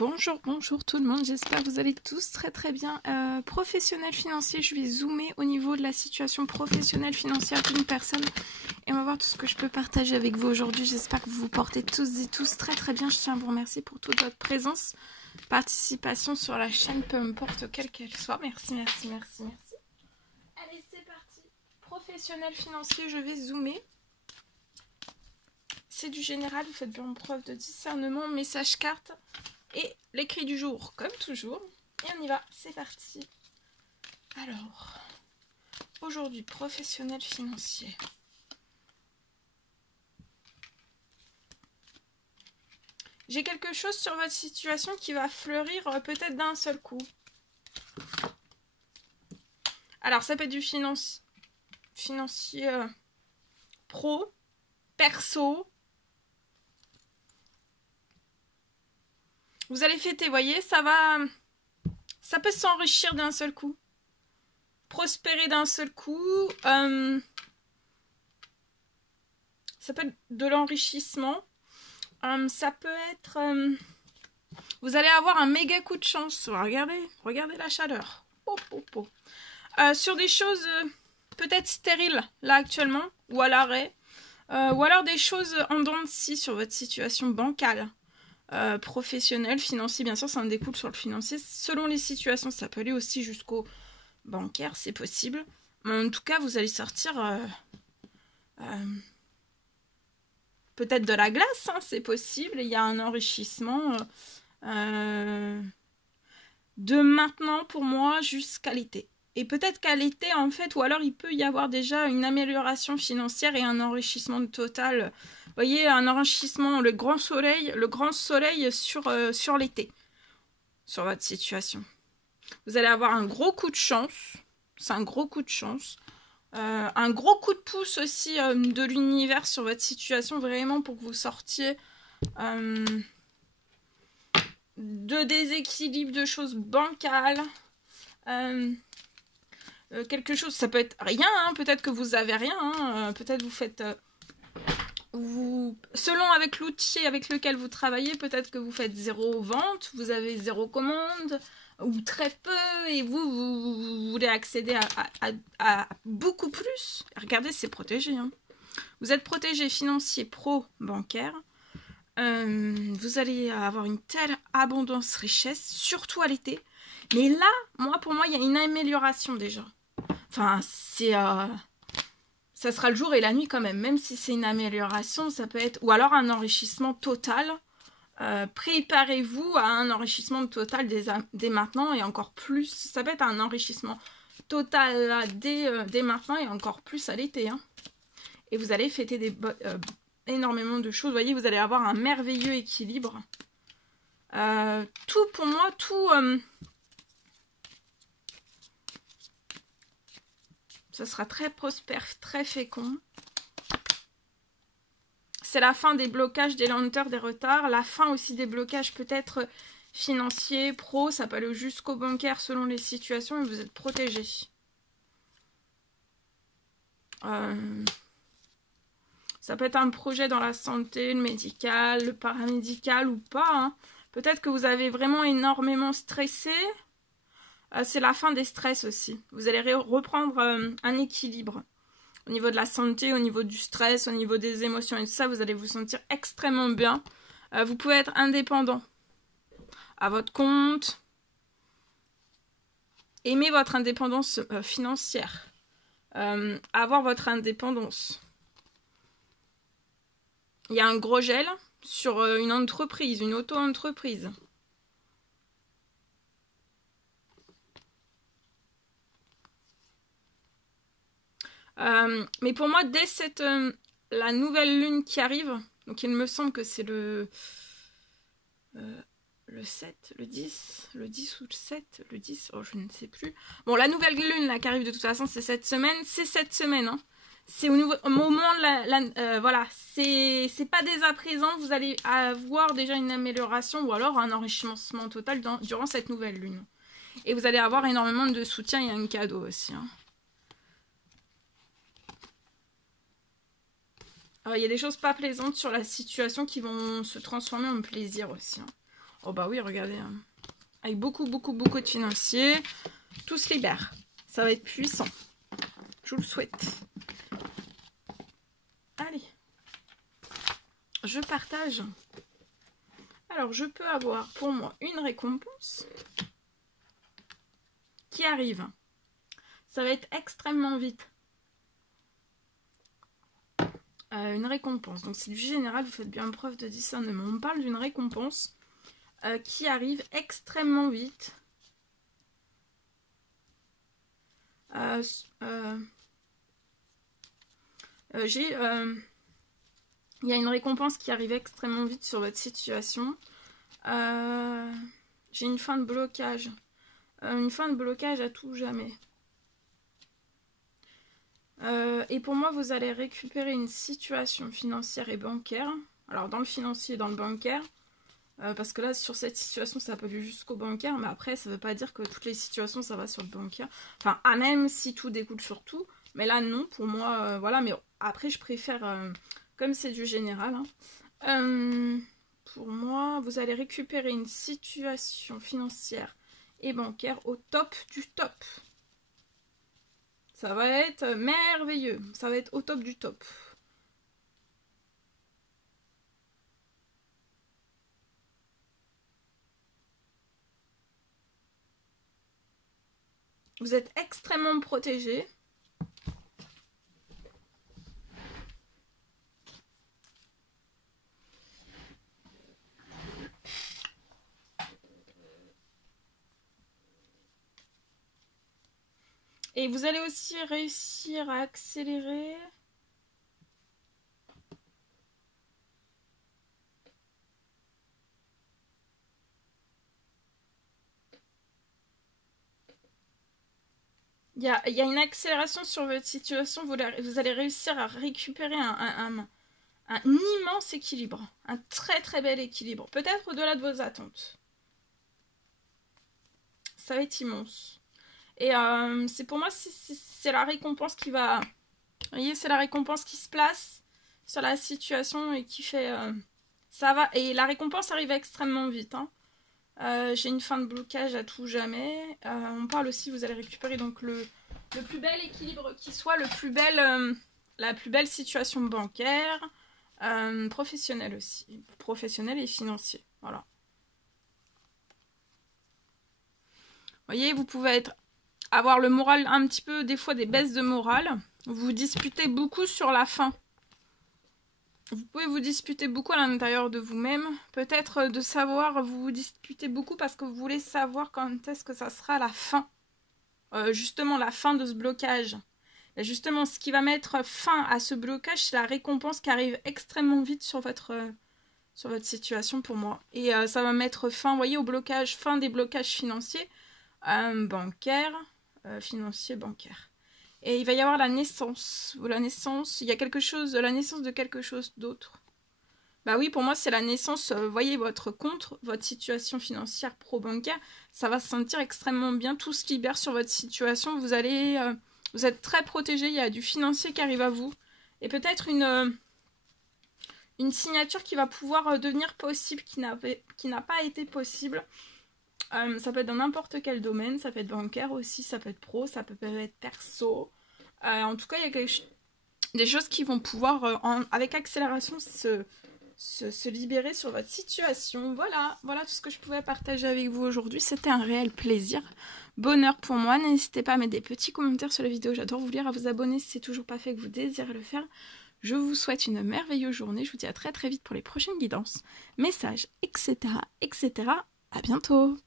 Bonjour, bonjour tout le monde, j'espère que vous allez tous très bien. Professionnel financier, je vais zoomer au niveau de la situation professionnelle financière d'une personne et on va voir tout ce que je peux partager avec vous aujourd'hui. J'espère que vous vous portez tous et tous très bien. Je tiens à vous remercier pour toute votre présence, participation sur la chaîne, peu importe quelle qu'elle soit. Merci. Allez, c'est parti. Professionnel financier, je vais zoomer. C'est du général, vous faites bien preuve de discernement, message carte et l'écrit du jour, comme toujours. Et on y va, c'est parti. Alors, aujourd'hui, professionnel financier. J'ai quelque chose sur votre situation qui va fleurir peut-être d'un seul coup. Alors, ça peut être du financier pro, perso. Vous allez fêter, voyez, ça peut s'enrichir d'un seul coup. Prospérer d'un seul coup. Ça peut être de l'enrichissement. Ça peut être... vous allez avoir un méga coup de chance. Regardez la chaleur. Sur des choses peut-être stériles, là, actuellement, ou à l'arrêt. Ou alors des choses en dents de scie sur votre situation bancale. Professionnel, financier, bien sûr, ça en découle sur le financier. Selon les situations, ça peut aller aussi jusqu'au bancaire, c'est possible. Mais en tout cas, vous allez sortir peut-être de la glace, hein, c'est possible. Il y a un enrichissement de maintenant pour moi jusqu'à l'été. Et peut-être qu'à l'été, en fait, ou alors il peut y avoir déjà une amélioration financière et un enrichissement total. Vous voyez, un enrichissement, le grand soleil sur l'été, sur votre situation. Vous allez avoir un gros coup de chance. C'est un gros coup de chance. Un gros coup de pouce aussi de l'univers sur votre situation, vraiment pour que vous sortiez de déséquilibre, de choses bancales. Quelque chose, ça peut être rien, hein, peut-être que vous avez rien, hein, peut-être vous faites... selon avec l'outil avec lequel vous travaillez, peut-être que vous faites 0 vente, vous avez 0 commande, ou très peu, et vous voulez accéder à beaucoup plus. Regardez, c'est protégé. Hein. Vous êtes protégé financier, pro, bancaire. Vous allez avoir une telle abondance, richesse, surtout à l'été. Mais là, pour moi, il y a une amélioration déjà. Enfin, c'est... ça sera le jour et la nuit quand même si c'est une amélioration, ça peut être... Ou alors un enrichissement total. Préparez-vous à un enrichissement total dès maintenant et encore plus. Ça peut être un enrichissement total là, dès maintenant et encore plus à l'été. Hein. Et vous allez fêter énormément de choses. Vous voyez, vous allez avoir un merveilleux équilibre. Tout pour moi, tout... ça sera très prospère, très fécond. C'est la fin des blocages, des lenteurs, des retards. La fin aussi des blocages peut-être financiers, pro. Ça peut aller jusqu'au bancaire selon les situations et vous êtes protégé. Ça peut être un projet dans la santé, le médical, le paramédical ou pas. Hein. Peut-être que vous avez vraiment énormément stressé. C'est la fin des stress aussi. Vous allez reprendre un équilibre. Au niveau de la santé, au niveau du stress, au niveau des émotions et tout ça, vous allez vous sentir extrêmement bien. Vous pouvez être indépendant à votre compte. Aimez votre indépendance financière. Avoir votre indépendance. Il y a un gros gel sur une entreprise, une auto-entreprise. Mais pour moi, dès la nouvelle lune qui arrive, donc il me semble que c'est le 7, le 10 ou le 7, le 10, oh je ne sais plus. Bon, la nouvelle lune là qui arrive de toute façon, c'est cette semaine. Hein. C'est au moment de voilà, c'est pas dès à présent, vous allez avoir déjà une amélioration ou alors un enrichissement total durant cette nouvelle lune. Et vous allez avoir énormément de soutien et un cadeau aussi. Hein. Il y a des choses pas plaisantes sur la situation qui vont se transformer en plaisir aussi. Hein. Oh bah oui, regardez. Hein. Avec beaucoup de financiers. Tout se libère. Ça va être puissant. Je vous le souhaite. Allez. Je partage. Alors, je peux avoir pour moi une récompense qui arrive. Ça va être extrêmement vite. Une récompense. Donc, c'est du général. Vous faites bien preuve de discernement. On parle d'une récompense qui arrive extrêmement vite. Il y a une récompense qui arrive extrêmement vite sur votre situation. J'ai une fin de blocage. Une fin de blocage à tout jamais. Et pour moi, vous allez récupérer une situation financière et bancaire. Alors, dans le financier et dans le bancaire. Parce que là, sur cette situation, ça peut aller jusqu'au bancaire. Mais après, ça ne veut pas dire que toutes les situations, ça va sur le bancaire. Enfin, même si tout découle sur tout. Mais là, non, pour moi, voilà. Mais après, je préfère... comme c'est du général, hein. Pour moi, vous allez récupérer une situation financière et bancaire au top du top. Ça va être merveilleux. Ça va être au top du top. Vous êtes extrêmement protégé. Et vous allez aussi réussir à accélérer. Il y a une accélération sur votre situation. Vous allez réussir à récupérer un immense équilibre. Un très bel équilibre. Peut-être au-delà de vos attentes. Ça va être immense. Et c'est pour moi, c'est la récompense qui va... Vous voyez, c'est la récompense qui se place sur la situation et qui fait... ça va. Et la récompense arrive extrêmement vite. Hein. J'ai une fin de blocage à tout jamais. On parle aussi, vous allez récupérer donc le plus bel équilibre qui soit, la plus belle situation bancaire, professionnelle aussi. Professionnelle et financier. Voilà. Vous voyez, vous pouvez avoir le moral un petit peu, des fois des baisses de morale. Vous vous disputez beaucoup sur la fin. Vous pouvez vous disputer beaucoup à l'intérieur de vous-même. Peut-être de savoir, vous vous disputez beaucoup parce que vous voulez savoir quand est-ce que ça sera la fin. Justement, la fin de ce blocage. Et justement, ce qui va mettre fin à ce blocage, c'est la récompense qui arrive extrêmement vite sur votre situation pour moi. Et ça va mettre fin, vous voyez, au blocage, fin des blocages financiers, bancaires, financiers, bancaires. Et il va y avoir la naissance. La naissance, il y a quelque chose, la naissance de quelque chose d'autre. Bah oui, pour moi, c'est la naissance, vous voyez, votre compte, votre situation financière pro-bancaire, ça va se sentir extrêmement bien. Tout se libère sur votre situation. Vous êtes très protégé. Il y a du financier qui arrive à vous. Et peut-être une signature qui va pouvoir devenir possible, qui n'a pas été possible. Ça peut être dans n'importe quel domaine, ça peut être bancaire aussi, ça peut être pro, ça peut être perso. En tout cas, il y a des choses qui vont pouvoir, avec accélération, se libérer sur votre situation. Voilà tout ce que je pouvais partager avec vous aujourd'hui. C'était un réel plaisir. Bonheur pour moi. N'hésitez pas à mettre des petits commentaires sur la vidéo. J'adore vous lire, à vous abonner si c'est toujours pas fait que vous désirez le faire. Je vous souhaite une merveilleuse journée. Je vous dis à très vite pour les prochaines guidances, messages, etc. À bientôt.